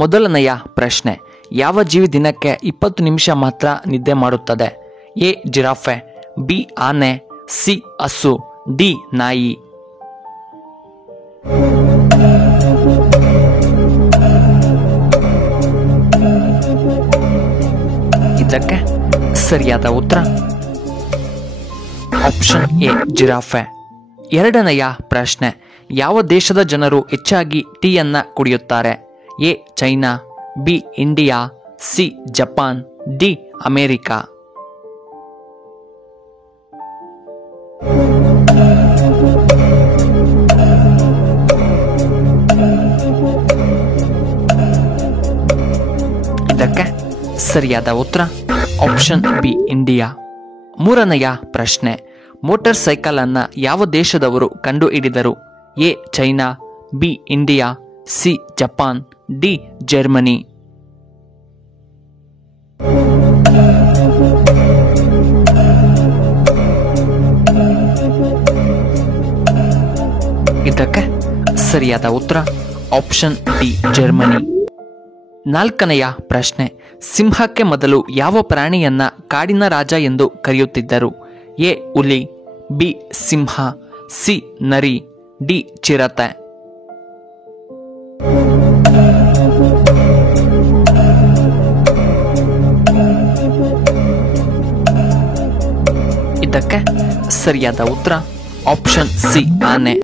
ಮೊದಲನೆಯ ಪ್ರಶ್ನೆ, ಯಾವ ಜೀವಿ ದಿನಕ್ಕೆ 20 ನಿಮಿಷ ಮಾತ್ರ ನಿದ್ದೆ ಮಾಡುತ್ತದೆ? ಎ ಜಿರಾಫೆ, ಬಿ ಆನೆ, ಸಿ ಹಸು, ಡಿ ನಾಯಿ. ಇದಕ್ಕೆ ಸರಿಯಾದ ಉತ್ತರ ಆಪ್ಷನ್ ಎ ಜಿರಾಫೆ. ಎರಡನೆಯ ಪ್ರಶ್ನೆ, ಯಾವ ದೇಶದ ಜನರು ಹೆಚ್ಚಾಗಿ ಟೀಯನ್ನ ಕುಡಿಯುತ್ತಾರೆ? A China, B India, C Japan, D America. ಇದಕ್ಕೆ ಸರಿಯಾದ ಉತ್ತರ ಆಪ್ಷನ್ ಬಿ ಇಂಡಿಯಾ. ಮೂರನೆಯ ಪ್ರಶ್ನೆ, ಮೋಟಾರ್ ಸೈಕಲ್ ಅನ್ನ ಯಾವ ದೇಶದವರು ಕಂಡು ಹಿಡಿದರು? A China, B India, C Japan, D Germany. ಇದಕ್ಕೆ ಸರಿಯಾದ ಉತ್ತರ ಆಪ್ಷನ್ ಡಿ ಜರ್ಮನಿ. ನಾಲ್ಕನೆಯ ಪ್ರಶ್ನೆ, ಸಿಂಹಕ್ಕೆ ಮೊದಲು ಯಾವ ಪ್ರಾಣಿಯನ್ನ ಕಾಡಿನ ರಾಜ ಎಂದು ಕರೆಯುತ್ತಿದ್ದರು? ಎ ಹುಲಿ, ಬಿ ಸಿಂಹ, ಸಿ ನರಿ, ಡಿ ಚಿರತೆ. ಇದಕ್ಕೆ ಸರಿಯಾದ ಉತ್ತರ ಆಪ್ಷನ್ ಸಿ ಆನೆ.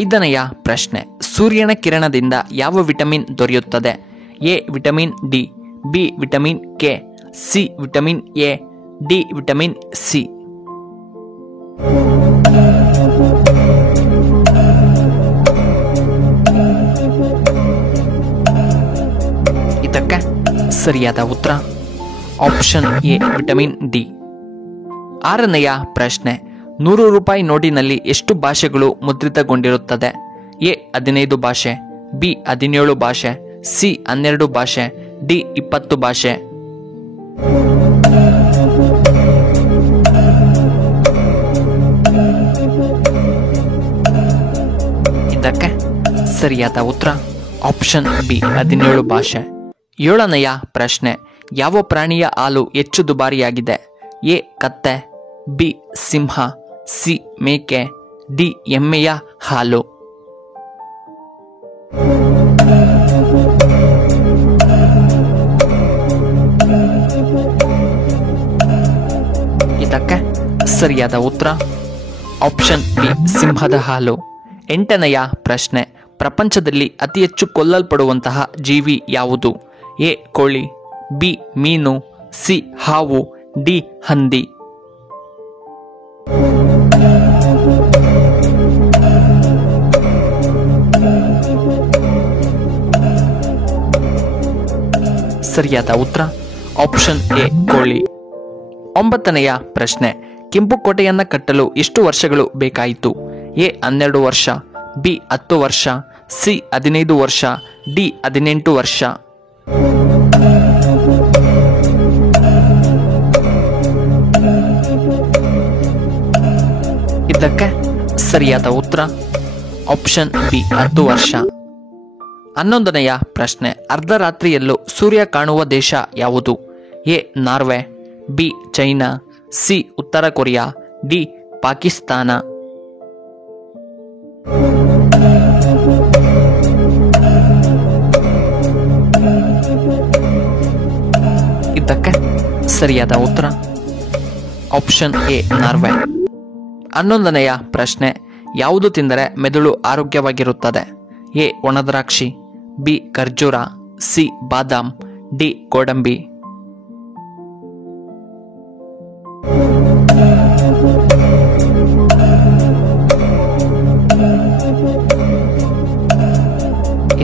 ಐದನೆಯ ಪ್ರಶ್ನೆ, ಸೂರ್ಯನ ಕಿರಣದಿಂದ ಯಾವ ವಿಟಮಿನ್ ದೊರೆಯುತ್ತದೆ? A vitamin D, B vitamin K, C vitamin A, D vitamin C. ಇದಕ್ಕೆ ಸರಿಯಾದ ಉತ್ತರ ಆಪ್ಷನ್ ಎ ವಿಟಮಿನ್ ಡಿ. ಆರನೆಯ ಪ್ರಶ್ನೆ, 100 ರೂಪಾಯಿ ನೋಟಿನಲ್ಲಿ ಎಷ್ಟು ಭಾಷೆಗಳು ಮುದ್ರಿತಗೊಂಡಿರುತ್ತದೆ? ಎ 15 ಭಾಷೆ, ಬಿ 17 ಭಾಷೆ, ಸಿ 12 ಭಾಷೆ, ಡಿ 20 ಭಾಷೆ. ಇದಕ್ಕೆ ಸರಿಯಾದ ಉತ್ತರ ಆಪ್ಷನ್ ಬಿ 17 ಭಾಷೆ. ಏಳನೆಯ ಪ್ರಶ್ನೆ, ಯಾವ ಪ್ರಾಣಿಯ ಹಾಲು ಹೆಚ್ಚು ದುಬಾರಿಯಾಗಿದೆ? ಎ ಕತ್ತೆ, ಬಿ ಸಿಂಹ, ಸಿ ಮೇಕೆ, ಡಿ ಎಮ್ಮೆಯ ಹಾಲು. ಇದಕ್ಕೆ ಸರಿಯಾದ ಉತ್ತರ ಆಪ್ಷನ್ ಬಿ ಸಿಂಹದ ಹಾಲು. ಎಂಟನೆಯ ಪ್ರಶ್ನೆ, ಪ್ರಪಂಚದಲ್ಲಿ ಅತಿ ಹೆಚ್ಚು ಕೊಲ್ಲಲ್ಪಡುವಂತಹ ಜೀವಿ ಯಾವುದು? ಎ ಕೋಳಿ, ಬಿ ಮೀನು, ಸಿ ಹಾವು, ಡಿ ಹಂದಿ. ಸರಿಯಾದ ಉತ್ತರ ಆಪ್ಷನ್ ಎ ಕೋಳಿ. ಒಂಬತ್ತನೆಯ ಪ್ರಶ್ನೆ, ಕೆಂಪು ಕೋಟೆಯನ್ನ ಕಟ್ಟಲು ಎಷ್ಟು ವರ್ಷಗಳು ಬೇಕಾಯಿತು? ಎ 12 ವರ್ಷ, ಬಿ 10 ವರ್ಷ, ಸಿ 15 ವರ್ಷ, ಡಿ 18 ವರ್ಷ. ಇದಕ್ಕೆ ಸರಿಯಾದ ಉತ್ತರ ಆಪ್ಷನ್ ಬಿ 10 ವರ್ಷ. 11ನೆಯ ಪ್ರಶ್ನೆ, ಅರ್ಧರಾತ್ರಿಯಲ್ಲೂ ಸೂರ್ಯ ಕಾಣುವ ದೇಶ ಯಾವುದು? A Norway, B China, C ಉತ್ತರ ಕೊರಿಯಾ, ಡಿ ಪಾಕಿಸ್ತಾನ. ಇದಕ್ಕೆ ಸರಿಯಾದ ಉತ್ತರ ಆಪ್ಷನ್ ಎ ನಾರ್ವೆ. 11ನೆಯ ಪ್ರಶ್ನೆ, ಯಾವುದು ತಿಂದರೆ ಮೆದುಳು ಆರೋಗ್ಯವಾಗಿರುತ್ತದೆ? ಎ ಒಣದ್ರಾಕ್ಷಿ, ಬಿ ಖರ್ಜೂರ, ಸಿ ಬಾದಾಮ್, ಡಿ ಗೋಡಂಬಿ.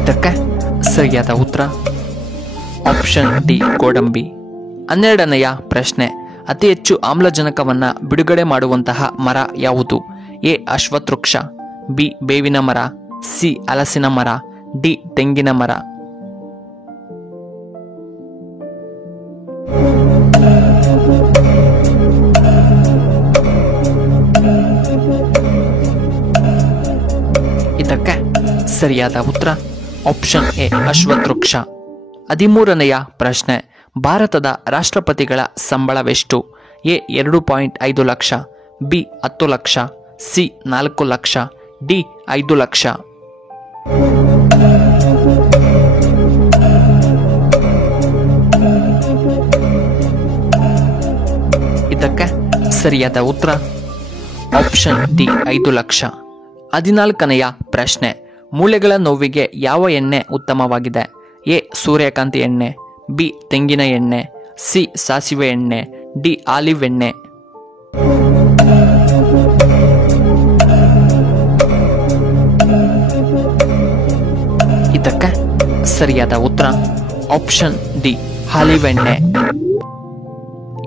ಇದಕ್ಕೆ ಸರಿಯಾದ ಉತ್ತರ ಆಪ್ಷನ್ ಡಿ ಗೋಡಂಬಿ. 12ನೆಯ ಪ್ರಶ್ನೆ, ಅತಿ ಹೆಚ್ಚು ಆಮ್ಲಜನಕವನ್ನ ಬಿಡುಗಡೆ ಮಾಡುವಂತಹ ಮರ ಯಾವುದು? ಎ ಅಶ್ವತ್ಥವೃಕ್ಷ, ಬಿ ಬೇವಿನ ಮರ, ಸಿ ಹಲಸಿನ ಮರ, ಡಿ ತೆಂಗಿನ ಮರ. ಇದಕ್ಕೆ ಸರಿಯಾದ ಉತ್ತರ ಆಪ್ಷನ್ ಎ ಅಶ್ವತ್ಥವೃಕ್ಷ. 13ನೆಯ ಪ್ರಶ್ನೆ, ಭಾರತದ ರಾಷ್ಟ್ರಪತಿಗಳ ಸಂಬಳವೆಷ್ಟು? A 2.5 lakh, B 10 lakh, C 4 lakh, D 5 lakh. ಇದಕ್ಕೆ ಸರಿಯಾದ ಉತ್ತರ ಆಪ್ಷನ್ ಡಿ 5 ಲಕ್ಷ. 14ನೆಯ ಪ್ರಶ್ನೆ, ಮೂಳೆಗಳ ನೋವಿಗೆ ಯಾವ ಎಣ್ಣೆ ಉತ್ತಮವಾಗಿದೆ? ಎ ಸೂರ್ಯಕಾಂತಿ ಎಣ್ಣೆ, ಬಿ ತೆಂಗಿನ ಎಣ್ಣೆ, ಸಿ ಸಾಸಿವೆ ಎಣ್ಣೆ, ಡಿ ಆಲಿವ್ ಎಣ್ಣೆ. ಇದಕ್ಕೆ ಸರಿಯಾದ ಉತ್ತರ ಆಪ್ಷನ್ ಡಿ ಆಲಿವ್ ಎಣ್ಣೆ.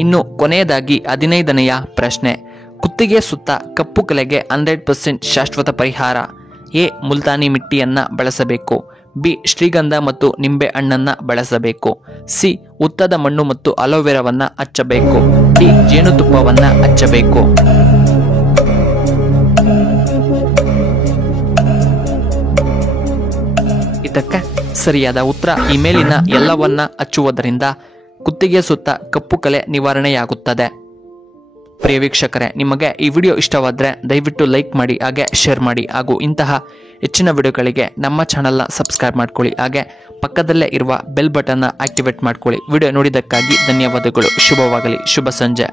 ಇನ್ನು ಕೊನೆಯದಾಗಿ 15ನೆಯ ಪ್ರಶ್ನೆ, ಕುತ್ತಿಗೆ ಸುತ್ತ ಕಪ್ಪು ಕಲೆಗೆ 100% ಶಾಶ್ವತ ಪರಿಹಾರ. ಎ ಮುಲ್ತಾನಿ ಮಿಟ್ಟಿಯನ್ನ ಬಳಸಬೇಕು, ಬಿ ಶ್ರೀಗಂಧ ಮತ್ತು ನಿಂಬೆ ಹಣ್ಣನ್ನ ಬಳಸಬೇಕು, ಸಿ ಉತ್ತದ ಮಣ್ಣು ಮತ್ತು ಅಲೋವೆರಾವನ್ನ ಹಚ್ಚಬೇಕು, ಡಿ ಜೇನುತುಪ್ಪವನ್ನ ಹಚ್ಚಬೇಕು. ಇದಕ್ಕೆ ಸರಿಯಾದ ಉತ್ತರ ಈ ಮೇಲಿನ ಎಲ್ಲವನ್ನ ಹಚ್ಚುವುದರಿಂದ ಕುತ್ತಿಗೆ ಸುತ್ತ ಕಪ್ಪು ಕಲೆ ನಿವಾರಣೆಯಾಗುತ್ತದೆ. ಪ್ರಿಯ ವೀಕ್ಷಕರೇ, ನಿಮಗೆ ಈ ವಿಡಿಯೋ ಇಷ್ಟವಾದರೆ ದಯವಿಟ್ಟು ಲೈಕ್ ಮಾಡಿ, ಹಾಗೆ ಶೇರ್ ಮಾಡಿ, ಹಾಗೂ ಇಂತಹ ಹೆಚ್ಚಿನ ವಿಡಿಯೋಗಳಿಗೆ ನಮ್ಮ ಚಾನಲ್ನ ಸಬ್ಸ್ಕ್ರೈಬ್ ಮಾಡ್ಕೊಳ್ಳಿ, ಹಾಗೆ ಪಕ್ಕದಲ್ಲೇ ಇರುವ ಬೆಲ್ ಬಟನ್ನ ಆಕ್ಟಿವೇಟ್ ಮಾಡ್ಕೊಳ್ಳಿ. ವಿಡಿಯೋ ನೋಡಿದ್ದಕ್ಕಾಗಿ ಧನ್ಯವಾದಗಳು. ಶುಭವಾಗಲಿ. ಶುಭ ಸಂಜೆ.